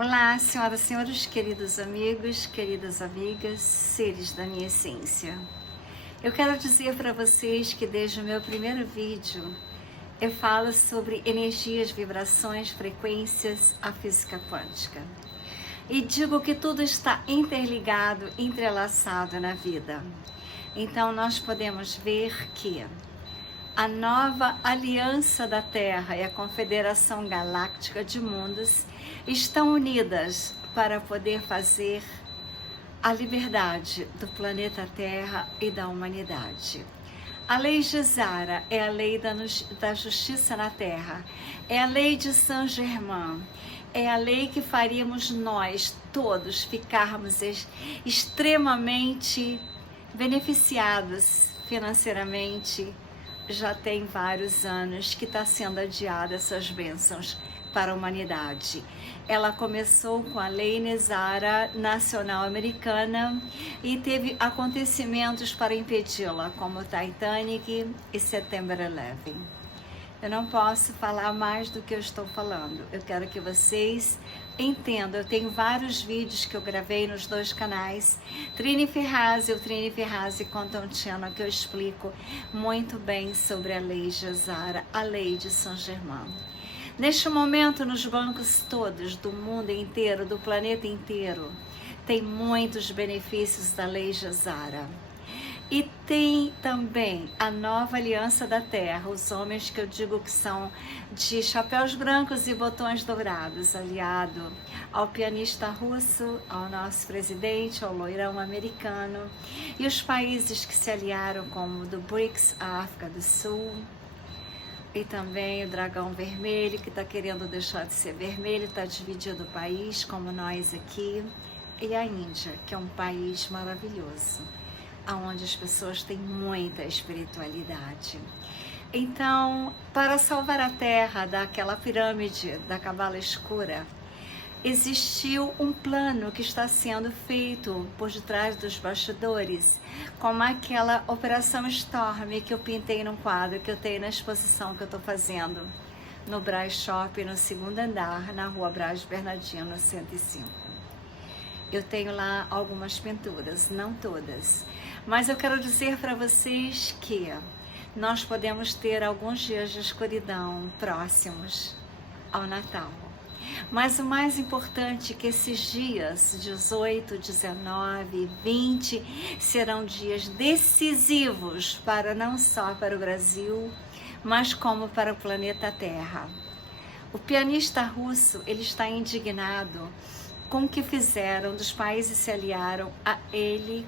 Olá, senhoras e senhores, queridos amigos, queridas amigas, seres da minha essência. Eu quero dizer para vocês que desde o meu primeiro vídeo eu falo sobre energias, vibrações, frequências, a física quântica. E digo que tudo está interligado, entrelaçado na vida. Então nós podemos ver que a nova Aliança da Terra e a Confederação Galáctica de Mundos estão unidas para poder fazer a liberdade do planeta Terra e da humanidade. A lei de Zara é a lei da justiça na Terra, é a lei de Saint-Germain, é a lei que faríamos nós todos ficarmos extremamente beneficiados financeiramente. Já tem vários anos que está sendo adiada essas bênçãos para a humanidade. Ela começou com a Lei Nezara Nacional Americana e teve acontecimentos para impedi-la, como Titanic e September 11. Eu não posso falar mais do que eu estou falando. Eu quero que vocês entendam. Eu tenho vários vídeos que eu gravei nos dois canais, Trini Ferraz e o Trini Ferraz Quantum Channel, que eu explico muito bem sobre a Lei de Zara, a Lei de Saint-Germain. Neste momento, nos bancos todos do mundo inteiro, do planeta inteiro, tem muitos benefícios da Lei de Zara. E tem também a nova Aliança da Terra, os homens que eu digo que são de chapéus brancos e botões dourados, aliado ao pianista russo, ao nosso presidente, ao loirão americano, e os países que se aliaram, como do BRICS, a África do Sul, e também o dragão vermelho, que está querendo deixar de ser vermelho, está dividindo o país, como nós aqui, e a Índia, que é um país maravilhoso, onde as pessoas têm muita espiritualidade. Então, para salvar a Terra daquela pirâmide da Cabala Escura, existiu um plano que está sendo feito por detrás dos bastidores, como aquela Operação Storm que eu pintei num quadro que eu tenho na exposição que eu estou fazendo no Brás Shopping, no segundo andar, na rua Brás Bernardino, 105. Eu tenho lá algumas pinturas, não todas, mas eu quero dizer para vocês que nós podemos ter alguns dias de escuridão próximos ao Natal. Mas o mais importante é que esses dias, 18, 19 e 20, serão dias decisivos para não só para o Brasil, mas como para o planeta Terra. O pianista russo, ele está indignado com o que fizeram, dos países se aliaram a ele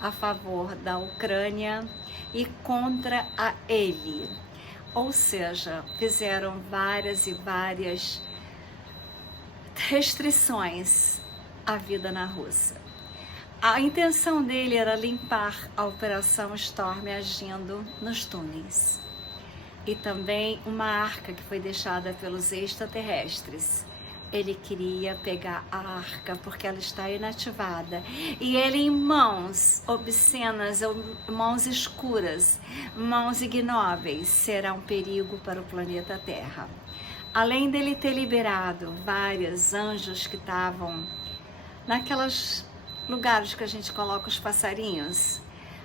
a favor da Ucrânia e contra a ele. Ou seja, fizeram várias e várias restrições à vida na Rússia. A intenção dele era limpar a Operação Storm agindo nos túneis. E também uma arca que foi deixada pelos extraterrestres. Ele queria pegar a arca porque ela está inativada. E ele em mãos obscenas, mãos escuras, mãos ignóbeis, será um perigo para o planeta Terra. Além dele ter liberado vários anjos que estavam naqueles lugares que a gente coloca os passarinhos,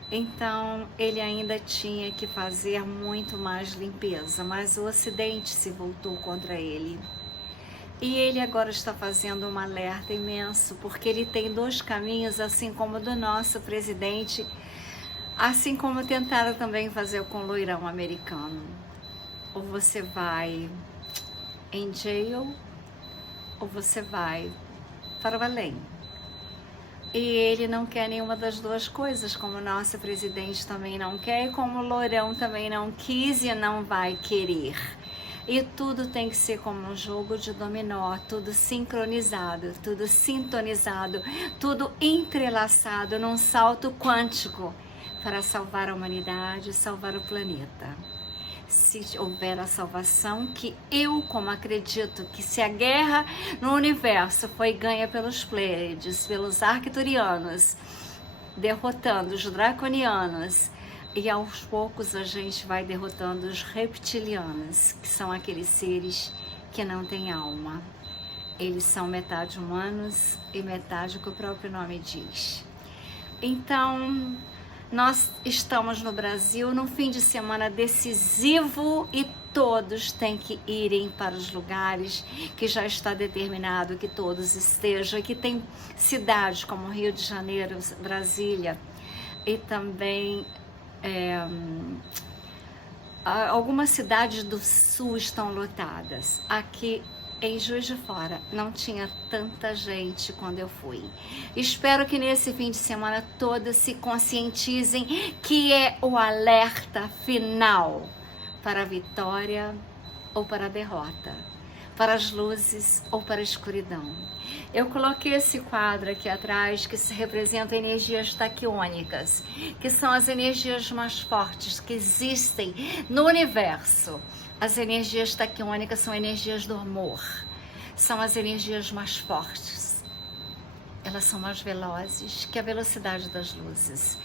então ele ainda tinha que fazer muito mais limpeza, mas o Ocidente se voltou contra ele. E ele agora está fazendo um alerta imenso, porque ele tem dois caminhos, assim como o do nosso presidente, assim como tentaram também fazer com o loirão americano. Ou você vai em jail, ou você vai para o além. E ele não quer nenhuma das duas coisas, como o nosso presidente também não quer, e como o loirão também não quis e não vai querer. E tudo tem que ser como um jogo de dominó, tudo sincronizado, tudo sintonizado, tudo entrelaçado num salto quântico para salvar a humanidade, salvar o planeta. Se houver a salvação, que eu, como acredito que se a guerra no universo foi ganha pelos Pleiades, pelos Arcturianos, derrotando os Draconianos, e aos poucos a gente vai derrotando os reptilianos, que são aqueles seres que não têm alma. Eles são metade humanos e metade o que o próprio nome diz. Então, nós estamos no Brasil num fim de semana decisivo e todos têm que irem para os lugares que já está determinado que todos estejam. E que tem cidades como Rio de Janeiro, Brasília e também algumas cidades do sul estão lotadas. Aqui em Juiz de Fora não tinha tanta gente quando eu fui. Espero que nesse fim de semana todos se conscientizem que é o alerta final para a vitória ou para a derrota, para as luzes ou para a escuridão. Eu coloquei esse quadro aqui atrás que se representa energias taquiônicas, que são as energias mais fortes que existem no universo. As energias taquiônicas são energias do amor, são as energias mais fortes. Elas são mais velozes que a velocidade das luzes.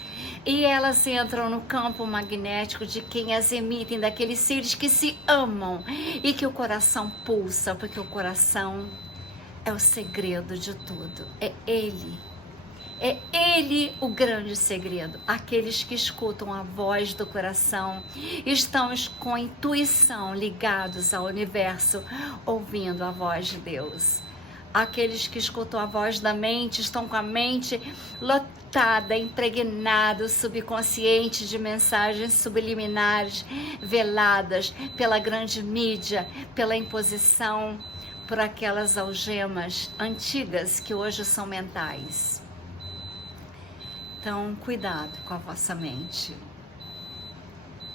E elas entram no campo magnético de quem as emitem, daqueles seres que se amam e que o coração pulsa, porque o coração é o segredo de tudo. É ele o grande segredo. Aqueles que escutam a voz do coração estão com intuição ligados ao universo, ouvindo a voz de Deus. Aqueles que escutam a voz da mente estão com a mente lotada, impregnada, subconsciente de mensagens subliminares, veladas pela grande mídia, pela imposição, por aquelas algemas antigas que hoje são mentais. Então, cuidado com a vossa mente.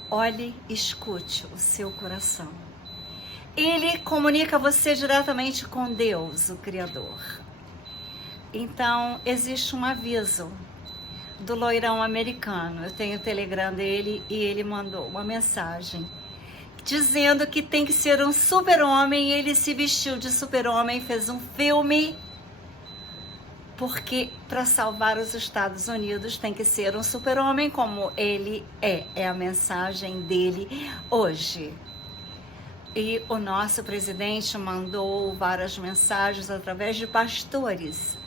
Olhe e escute o seu coração. Ele comunica você diretamente com Deus, o Criador. Então, existe um aviso do loirão americano. Eu tenho o Telegram dele e ele mandou uma mensagem dizendo que tem que ser um super-homem. Ele se vestiu de super-homem, fez um filme, porque para salvar os Estados Unidos tem que ser um super-homem como ele é. É a mensagem dele hoje. E o nosso presidente mandou várias mensagens através de pastores,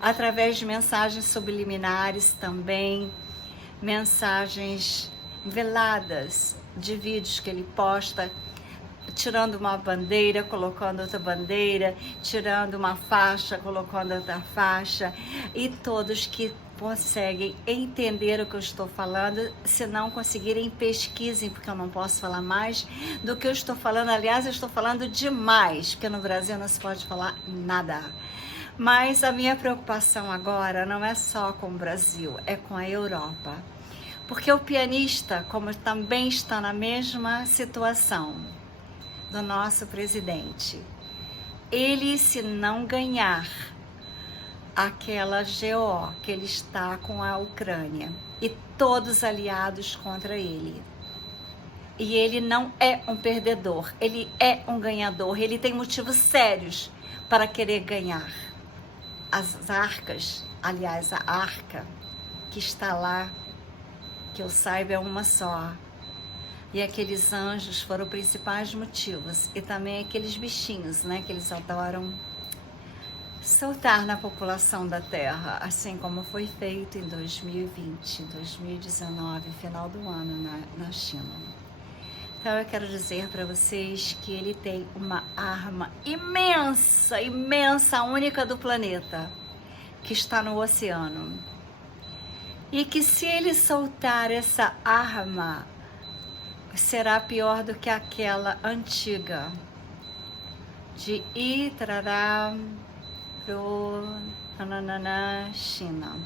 através de mensagens subliminares também, mensagens veladas de vídeos que ele posta, tirando uma bandeira, colocando outra bandeira, tirando uma faixa, colocando outra faixa, e todos que conseguem entender o que eu estou falando, se não conseguirem, pesquisem, porque eu não posso falar mais do que eu estou falando. Aliás, eu estou falando demais, porque no Brasil não se pode falar nada. Mas a minha preocupação agora não é só com o Brasil, é com a Europa. Porque o pianista, como também está na mesma situação do nosso presidente, ele, se não ganhar aquela GO que ele está com a Ucrânia e todos aliados contra ele, e ele não é um perdedor, ele é um ganhador, ele tem motivos sérios para querer ganhar. As arcas, aliás, a arca que está lá, que eu saiba, é uma só. E aqueles anjos foram os principais motivos. E também aqueles bichinhos, né, que eles adoram soltar na população da Terra, assim como foi feito em 2020, 2019, final do ano na China. Então eu quero dizer para vocês que ele tem uma arma imensa, imensa, única do planeta, que está no oceano. E que se ele soltar essa arma, será pior do que aquela antiga de Itrará pro nananana, China.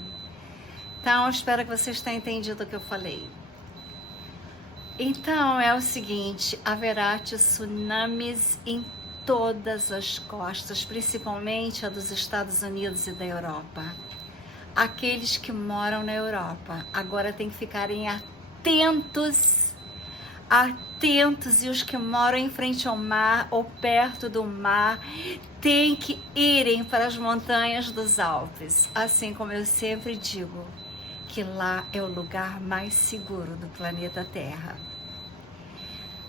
Então, espero que vocês tenham entendido o que eu falei. Então, é o seguinte, haverá tsunamis em todas as costas, principalmente a dos Estados Unidos e da Europa. Aqueles que moram na Europa agora tem que ficarem atentos, e os que moram em frente ao mar ou perto do mar têm que irem para as montanhas dos Alpes, assim como eu sempre digo, que lá é o lugar mais seguro do planeta Terra.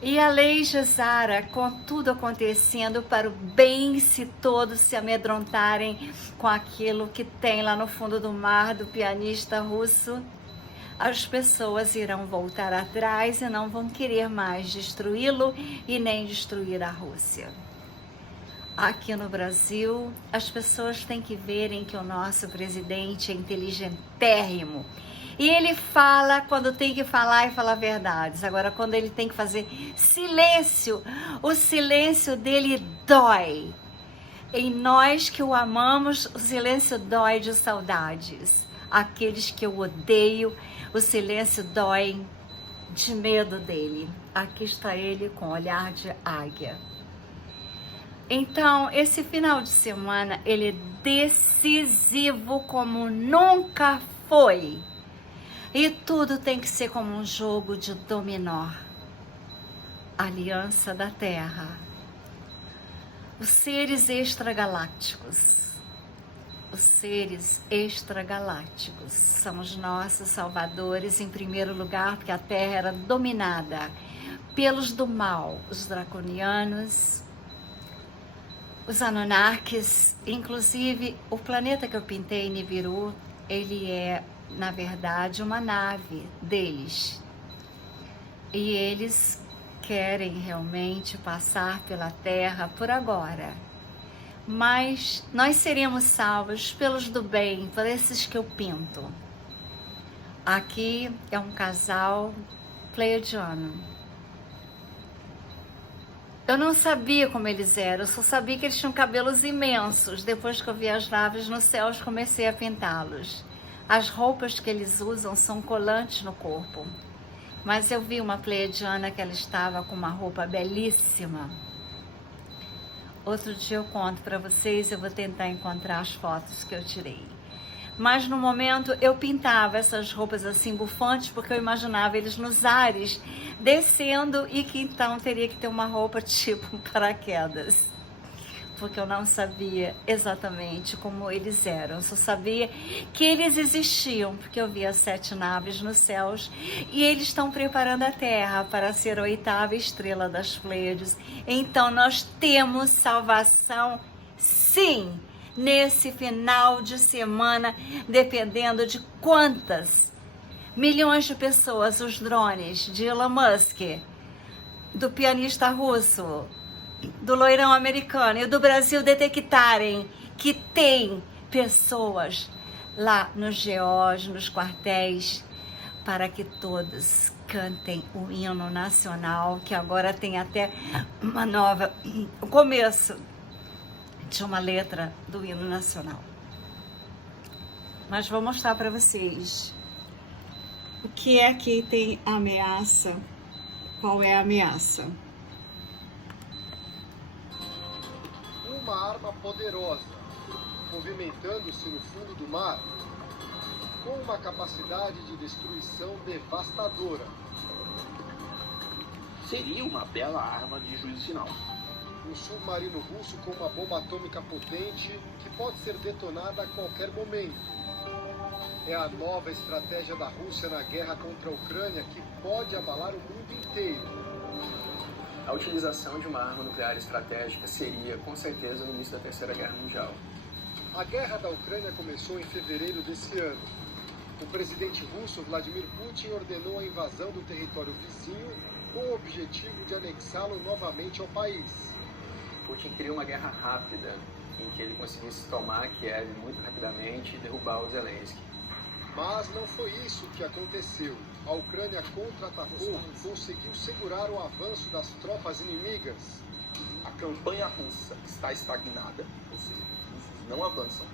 E a lei Gesara, com tudo acontecendo para o bem, se todos se amedrontarem com aquilo que tem lá no fundo do mar do pianista russo, as pessoas irão voltar atrás e não vão querer mais destruí-lo e nem destruir a Rússia. Aqui no Brasil, as pessoas têm que verem que o nosso presidente é inteligentérrimo. E ele fala quando tem que falar e falar verdades. Agora, quando ele tem que fazer silêncio, o silêncio dele dói. Em nós que o amamos, o silêncio dói de saudades. Aqueles que eu odeio, o silêncio dói de medo dele. Aqui está ele com olhar de águia. Então, esse final de semana, ele é decisivo como nunca foi. E tudo tem que ser como um jogo de dominó. Aliança da Terra. Os seres extragalácticos. Os seres extragalácticos são os nossos salvadores, em primeiro lugar, porque a Terra era dominada pelos do mal, os draconianos, os Anunnakis. Inclusive, o planeta que eu pintei, Nibiru, ele é, na verdade, uma nave deles. E eles querem realmente passar pela Terra por agora. Mas nós seremos salvos pelos do bem, por esses que eu pinto. Aqui é um casal pleiadiano. Eu não sabia como eles eram, eu só sabia que eles tinham cabelos imensos. Depois que eu vi as naves nos céus, comecei a pintá-los. As roupas que eles usam são colantes no corpo. Mas eu vi uma pleiadiana que ela estava com uma roupa belíssima. Outro dia eu conto para vocês, eu vou tentar encontrar as fotos que eu tirei. Mas no momento eu pintava essas roupas assim bufantes, porque eu imaginava eles nos ares, descendo, e que então teria que ter uma roupa tipo paraquedas. Porque eu não sabia exatamente como eles eram, eu só sabia que eles existiam, porque eu via 7 naves nos céus e eles estão preparando a Terra para ser a 8ª estrela das Pleiades. Então nós temos salvação, sim, nesse final de semana, dependendo de quantas milhões de pessoas os drones de Elon Musk, do pianista russo, do loirão americano e do Brasil detectarem que tem pessoas lá nos GOs, nos quartéis, para que todos cantem o hino nacional, que agora tem até uma nova, o começo de uma letra do hino nacional. Mas vou mostrar para vocês o que é que tem ameaça, qual é a ameaça. Uma arma poderosa, movimentando-se no fundo do mar, com uma capacidade de destruição devastadora. Seria uma bela arma de juízo final. Um submarino russo com uma bomba atômica potente que pode ser detonada a qualquer momento. É a nova estratégia da Rússia na guerra contra a Ucrânia que pode abalar o mundo inteiro. A utilização de uma arma nuclear estratégica seria, com certeza, no início da Terceira Guerra Mundial. A guerra da Ucrânia começou em fevereiro desse ano. O presidente russo, Vladimir Putin, ordenou a invasão do território vizinho com o objetivo de anexá-lo novamente ao país. Putin queria uma guerra rápida, em que ele conseguisse tomar Kiev muito rapidamente e derrubar o Zelensky. Mas não foi isso que aconteceu. A Ucrânia contra-atacou e conseguiu segurar o avanço das tropas inimigas. A campanha russa está estagnada, ou seja, os russos não avançam.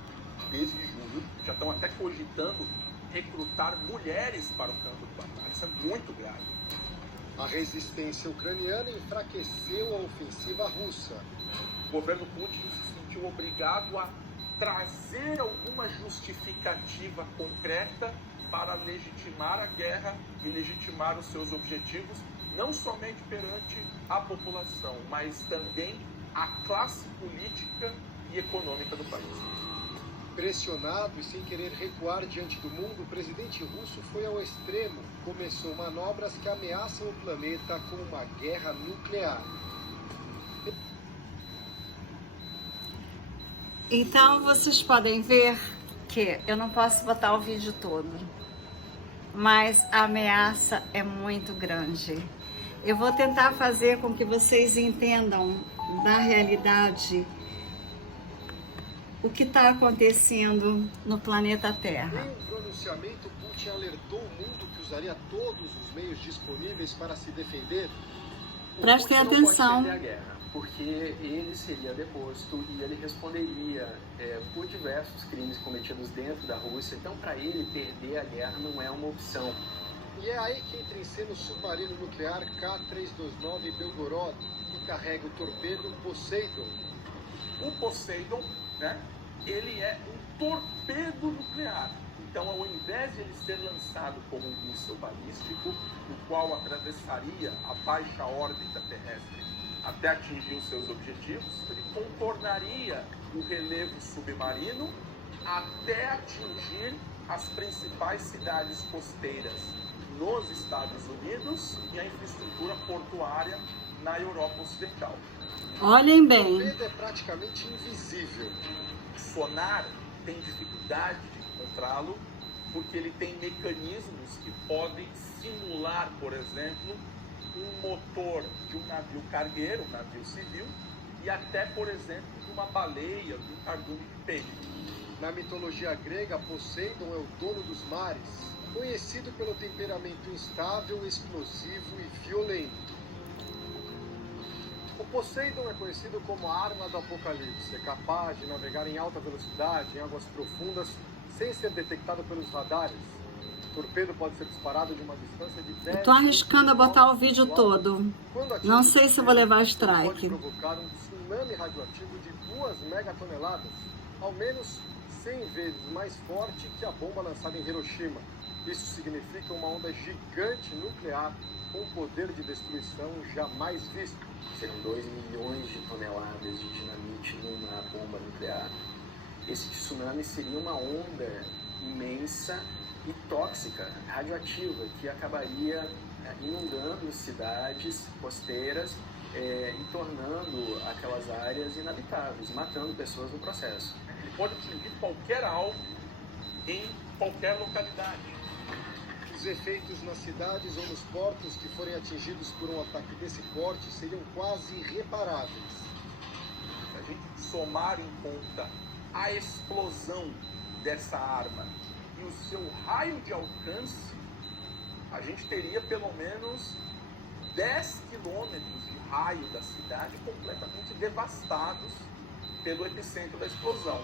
Desde julho, já estão até cogitando recrutar mulheres para o campo de batalha. Isso é muito grave. A resistência ucraniana enfraqueceu a ofensiva russa. O governo Putin se sentiu obrigado a trazer alguma justificativa concreta para legitimar a guerra e legitimar os seus objetivos, não somente perante a população, mas também a classe política e econômica do país. Pressionado e sem querer recuar diante do mundo, o presidente russo foi ao extremo. Começou manobras que ameaçam o planeta com uma guerra nuclear. Então vocês podem ver que eu não posso botar o vídeo todo, mas a ameaça é muito grande. Eu vou tentar fazer com que vocês entendam na realidade o que está acontecendo no planeta Terra. Em um pronunciamento, Putin alertou o mundo que usaria todos os meios disponíveis para se defender. Prestem Putin não atenção. pode perder a guerra, porque ele seria deposto e ele responderia por diversos crimes cometidos dentro da Rússia. Então, para ele, perder a guerra não é uma opção. E é aí que entra em cena o submarino nuclear K-329 Belgorod, que carrega o torpedo Poseidon. O Poseidon, né, ele é um torpedo nuclear. Então, ao invés de ele ser lançado como um míssil balístico, o qual atravessaria a baixa órbita terrestre até atingir os seus objetivos, ele contornaria o relevo submarino até atingir as principais cidades costeiras nos Estados Unidos e a infraestrutura portuária na Europa Ocidental. Olhem O bem. torpedo é praticamente invisível. O sonar tem dificuldade de encontrá-lo porque ele tem mecanismos que podem simular, por exemplo, um motor de um navio cargueiro, um navio civil, e até, por exemplo, de uma baleia, de um cardume de peixe. Na mitologia grega, Poseidon é o dono dos mares, conhecido pelo temperamento instável, explosivo e violento. O Poseidon é conhecido como a arma do apocalipse. É capaz de navegar em alta velocidade, em águas profundas, sem ser detectado pelos radares. O torpedo pode ser disparado de uma distância de 10 Estou arriscando a botar o vídeo todo. Quando atinge Não o sei se torpedo, vou levar pode strike. provocar um tsunami radioativo de 2 megatoneladas, ao menos 100 vezes mais forte que a bomba lançada em Hiroshima. Isso significa uma onda gigante nuclear com poder de destruição jamais visto. Seriam 2 milhões de toneladas de dinamite numa bomba nuclear. Esse tsunami seria uma onda imensa e tóxica, radioativa, que acabaria inundando cidades costeiras e tornando aquelas áreas inabitáveis, matando pessoas no processo. Ele pode atingir qualquer alvo em qualquer localidade. Os efeitos nas cidades ou nos portos que forem atingidos por um ataque desse porte seriam quase irreparáveis. Se a gente somar em conta a explosão dessa arma e o seu raio de alcance, a gente teria pelo menos 10 quilômetros de raio da cidade completamente devastados pelo epicentro da explosão.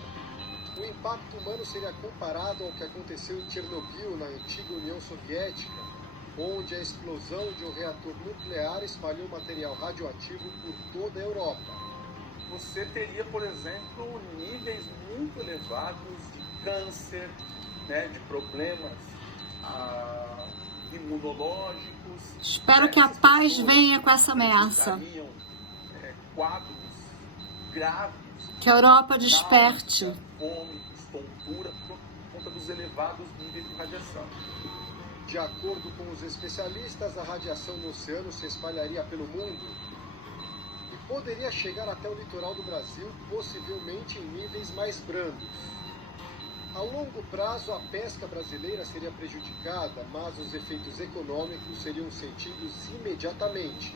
O impacto humano seria comparado ao que aconteceu em Chernobyl, na antiga União Soviética, onde a explosão de um reator nuclear espalhou material radioativo por toda a Europa. Você teria, por exemplo, níveis muito elevados de câncer, né, de problemas imunológicos. Espero que a paz venha com essa ameaça. Quadros graves. Que a Europa desperte. Fome, tontura, por conta dos elevados níveis de radiação. De acordo com os especialistas, a radiação no oceano se espalharia pelo mundo e poderia chegar até o litoral do Brasil, possivelmente em níveis mais brandos. A longo prazo, a pesca brasileira seria prejudicada, mas os efeitos econômicos seriam sentidos imediatamente.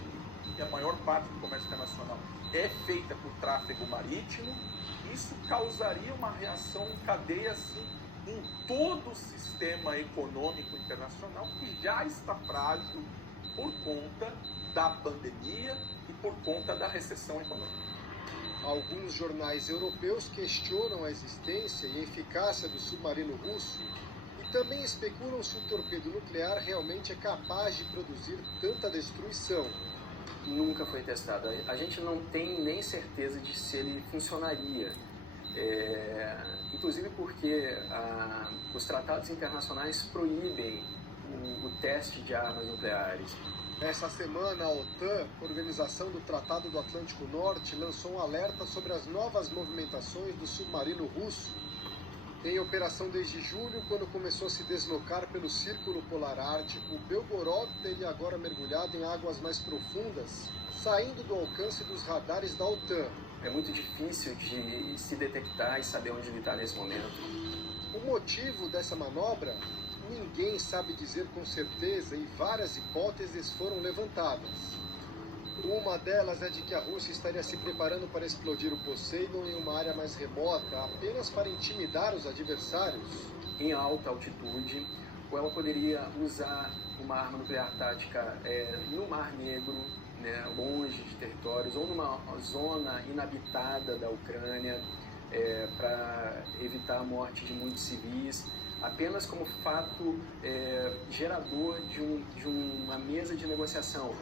E a maior parte do comércio internacional é feita por tráfego marítimo. Isso causaria uma reação em cadeia assim, em todo o sistema econômico internacional, que já está frágil por conta da pandemia e por conta da recessão econômica. Alguns jornais europeus questionam a existência e a eficácia do submarino russo e também especulam se o torpedo nuclear realmente é capaz de produzir tanta destruição. Nunca foi testado. A gente não tem nem certeza de se ele funcionaria. Inclusive porque os tratados internacionais proíbem o teste de armas nucleares. Essa semana, a OTAN, Organização do Tratado do Atlântico Norte, lançou um alerta sobre as novas movimentações do submarino russo. Em operação desde julho, quando começou a se deslocar pelo Círculo Polar Ártico, o Belgorod teria agora mergulhado em águas mais profundas, saindo do alcance dos radares da OTAN. É muito difícil de se detectar e saber onde ele está nesse momento. O motivo dessa manobra, ninguém sabe dizer com certeza e várias hipóteses foram levantadas. Uma delas é de que a Rússia estaria se preparando para explodir o Poseidon em uma área mais remota, apenas para intimidar os adversários. Em alta altitude, ou ela poderia usar uma arma nuclear tática no Mar Negro, né, longe de territórios, ou numa zona inabitada da Ucrânia, para evitar a morte de muitos civis, apenas como fato gerador de uma mesa de negociação.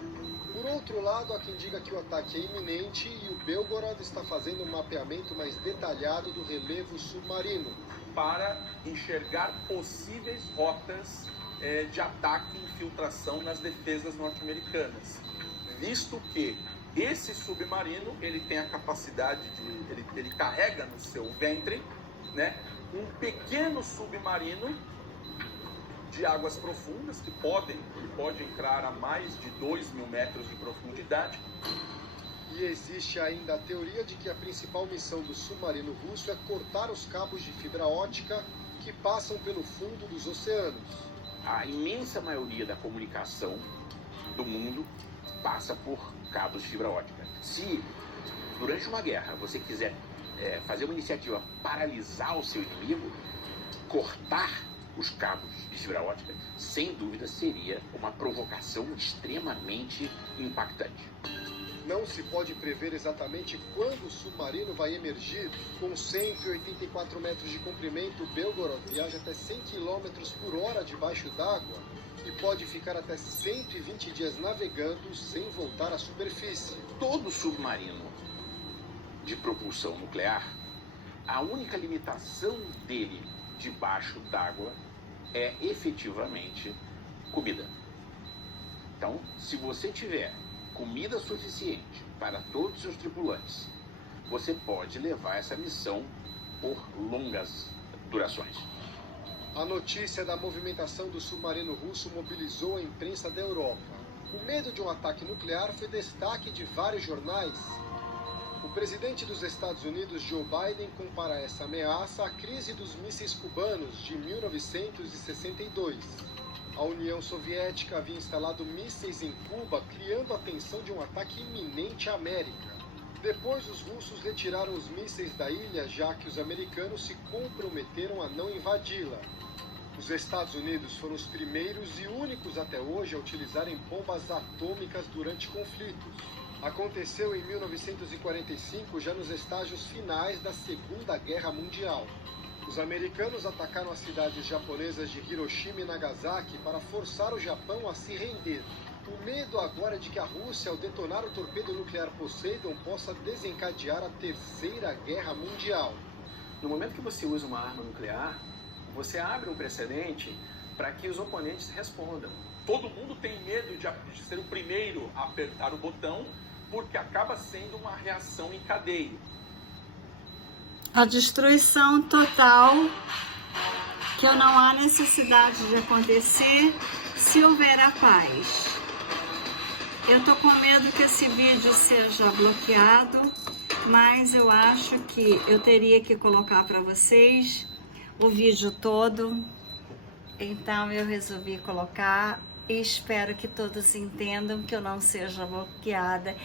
Por outro lado, há quem diga que o ataque é iminente e o Belgorod está fazendo um mapeamento mais detalhado do relevo submarino para enxergar possíveis rotas de ataque e infiltração nas defesas norte-americanas, visto que esse submarino ele tem a capacidade de ele carrega no seu ventre, né, um pequeno submarino de águas profundas que ele pode entrar a mais de 2.000 metros de profundidade. E existe ainda a teoria de que a principal missão do submarino russo é cortar os cabos de fibra óptica que passam pelo fundo dos oceanos. A imensa maioria da comunicação do mundo passa por cabos de fibra óptica. Se durante uma guerra você quiser fazer uma iniciativa paralisar o seu inimigo, cortar os cabos de fibra óptica, sem dúvida seria uma provocação extremamente impactante. Não se pode prever exatamente quando o submarino vai emergir. Com 184 metros de comprimento, o Belgorod viaja até 100 km por hora debaixo d'água e pode ficar até 120 dias navegando sem voltar à superfície. Todo submarino de propulsão nuclear, a única limitação dele debaixo d'água é efetivamente comida. Então, se você tiver comida suficiente para todos os seus tripulantes, você pode levar essa missão por longas durações. A notícia da movimentação do submarino russo mobilizou a imprensa da Europa. O medo de um ataque nuclear foi destaque de vários jornais. O presidente dos Estados Unidos, Joe Biden, compara essa ameaça à crise dos mísseis cubanos de 1962. A União Soviética havia instalado mísseis em Cuba, criando a tensão de um ataque iminente à América. Depois, os russos retiraram os mísseis da ilha, já que os americanos se comprometeram a não invadi-la. Os Estados Unidos foram os primeiros e únicos até hoje a utilizarem bombas atômicas durante conflitos. Aconteceu em 1945, já nos estágios finais da Segunda Guerra Mundial. Os americanos atacaram as cidades japonesas de Hiroshima e Nagasaki para forçar o Japão a se render. O medo agora é de que a Rússia, ao detonar o torpedo nuclear Poseidon, possa desencadear a Terceira Guerra Mundial. No momento que você usa uma arma nuclear, você abre um precedente para que os oponentes respondam. Todo mundo tem medo de ser o primeiro a apertar o botão, porque acaba sendo uma reação em cadeia. A destruição total, que não há necessidade de acontecer se houver a paz. Eu tô com medo que esse vídeo seja bloqueado, mas eu acho que eu teria que colocar para vocês o vídeo todo. Então eu resolvi colocar. E espero que todos entendam que eu não seja bloqueada,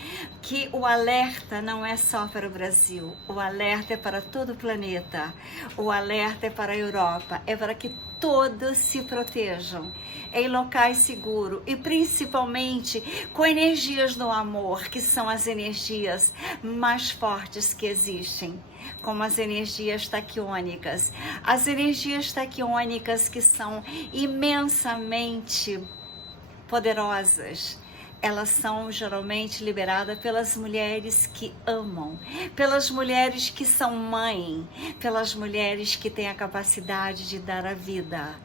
que o alerta não é só para o Brasil, o alerta é para todo o planeta, o alerta é para a Europa, é para que todos se protejam em locais seguros e principalmente com energias do amor, que são as energias mais fortes que existem, como as energias taquiônicas. As energias taquiônicas que são imensamente poderosas, elas são geralmente liberadas pelas mulheres que amam, pelas mulheres que são mãe, pelas mulheres que têm a capacidade de dar a vida.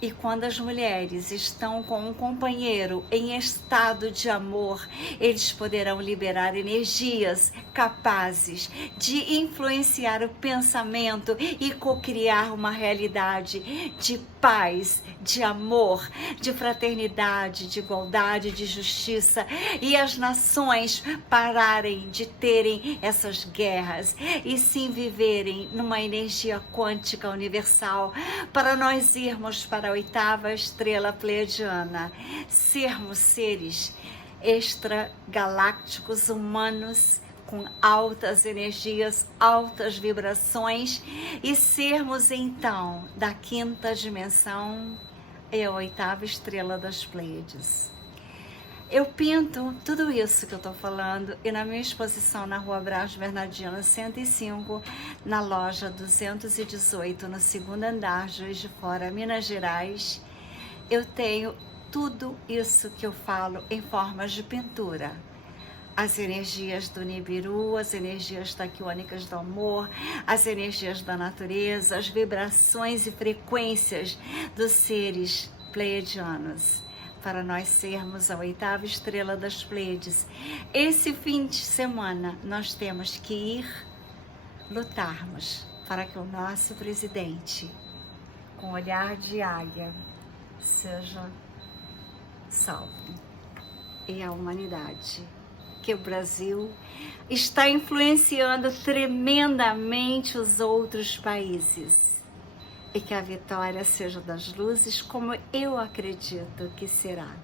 E quando as mulheres estão com um companheiro em estado de amor, eles poderão liberar energias capazes de influenciar o pensamento e cocriar uma realidade de paz, de amor, de fraternidade, de igualdade, de justiça, e as nações pararem de terem essas guerras e sim viverem numa energia quântica universal, para nós irmos para a 8ª estrela pleiadiana, sermos seres extragalácticos humanos com altas energias, altas vibrações, e sermos então da 5ª dimensão e a 8ª estrela das Pleiades. Eu pinto tudo isso que eu estou falando e na minha exposição na Rua Braz Bernardino 105, na loja 218, no 2º andar, Juiz de Fora, Minas Gerais, eu tenho tudo isso que eu falo em formas de pintura. As energias do Nibiru, as energias taquiônicas do amor, as energias da natureza, as vibrações e frequências dos seres pleiadianos, para nós sermos a 8ª estrela das Pleiades. Esse fim de semana nós temos que ir lutarmos para que o nosso presidente, com olhar de águia, seja salvo. E a humanidade, que o Brasil está influenciando tremendamente os outros países. E que a vitória seja das luzes, como eu acredito que será.